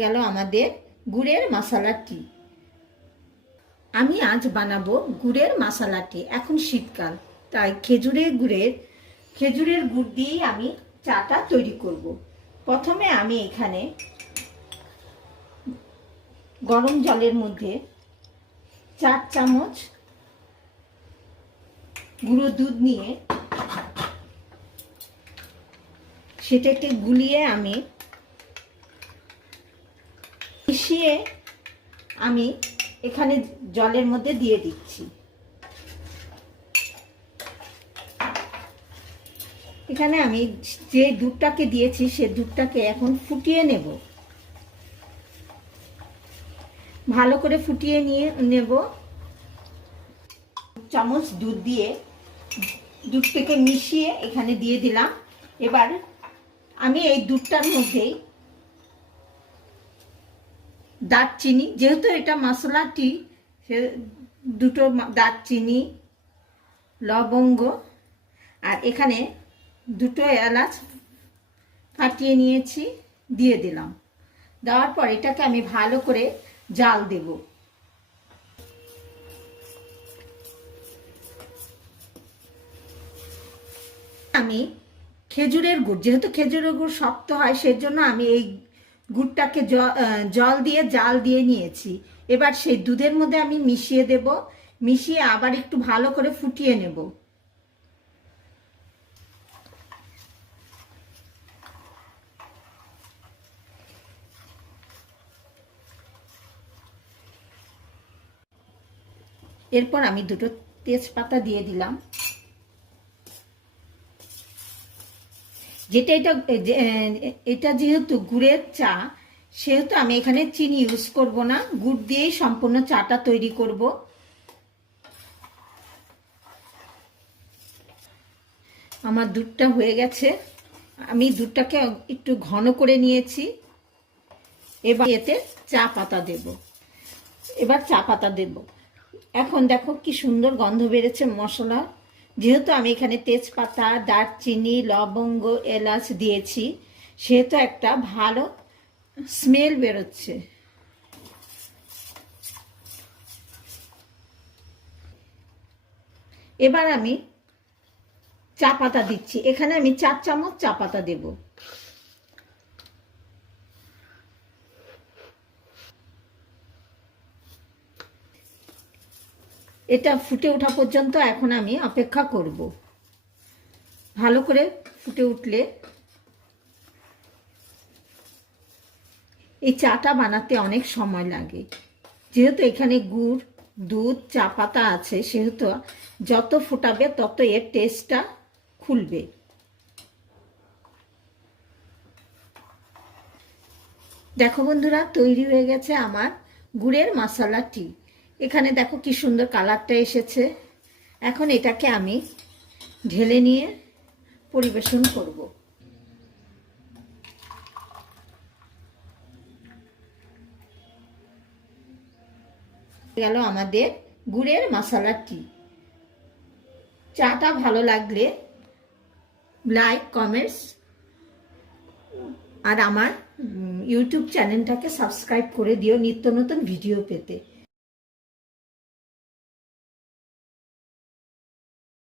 গেল আমাদের গুড়ের মশলা টি। আমি আজ বানাবো গুড়ের মশলা টি। এখন শীতকাল, তাই খেজুরের গুড় দিয়েই আমি চাটা তৈরি করব। প্রথমে আমি এখানে গরম জলের মধ্যে 4 চামচ গুঁড়ো দুধ নিয়ে সেটাকে গুলিয়ে আমি মিশিয়ে আমি এখানে জলের মধ্যে দিয়ে দিচ্ছি। এখানে আমি যে দুধটাকে দিয়েছি সে দুধটাকে এখন ফুটিয়ে নেব। ভালো করে ফুটিয়ে নিয়ে নেব। চামচ দুধ দিয়ে দুধটাকে মিশিয়ে এখানে দিয়ে দিলাম। এবার আমি এই দুধটার মধ্যেই দারচিনি, যেহেতু এটা মশলা টি, সে দুটো দারচিনি, লবঙ্গ আর এখানে দুটো এলাচ ফাটিয়ে নিয়েছি, দিয়ে দিলাম। দেওয়ার পর এটাকে আমি ভালো করে জাল দেব। আমি খেজুরের গুড়, যেহেতু খেজুরের গুড় শক্ত হয় সেজন্য আমি এই গুড়টাকে জল দিয়ে জাল দিয়ে নিয়েছি। এবার সেই দুধের মধ্যে আমি মিশিয়ে দেব। মিশিয়ে আবার একটু ভালো করে ফুটিয়ে নেব। এরপর আমি দুটো তেজপাতা দিয়ে দিলাম। এটা যেহেতু গুড়ের চা, সেহেতু আমি এখানে চিনি ইউজ করব না, গুড় দিয়েই সম্পূর্ণ চাটা তৈরি করব। আমার দুধটা হয়ে গেছে। আমি দুধটাকে একটু ঘন করে নিয়েছি। এবার এতে চা পাতা দেব। এখন দেখো কি সুন্দর গন্ধ বেড়েছে মশলা। যেহেতু আমি এখানে তেজপাতা, দারচিনি, লবঙ্গ, এলাচ দিয়েছি, সেহেতু একটা ভালো স্মেল বেরোচ্ছে। এবার আমি চা পাতা দিচ্ছি। এখানে আমি 4 চামচ চা পাতা দেব। এটা ফুটে ওঠা পর্যন্ত এখন আমি অপেক্ষা করব। ভালো করে ফুটে উঠলে, এই চাটা বানাতে অনেক সময় লাগে। যেহেতু এখানে গুড়, দুধ, চা পাতা আছে, সেহেতু যত ফোটাবে তত এর টেস্টটা খুলবে। দেখো বন্ধুরা, তৈরি হয়ে গেছে আমার গুড়ের মশলা টি। এখানে দেখো কি সুন্দর কালারটা এসেছে। এখন এটাকে আমি ঢেলে নিয়ে পরিবেশন করব। গেল আমাদের গুড়ের মশলা টি। চাটা ভালো লাগলে লাইক, কমেন্টস আর আমার ইউটিউব চ্যানেলটাকে সাবস্ক্রাইব করে দিও নিত্য নতুন ভিডিও পেতে।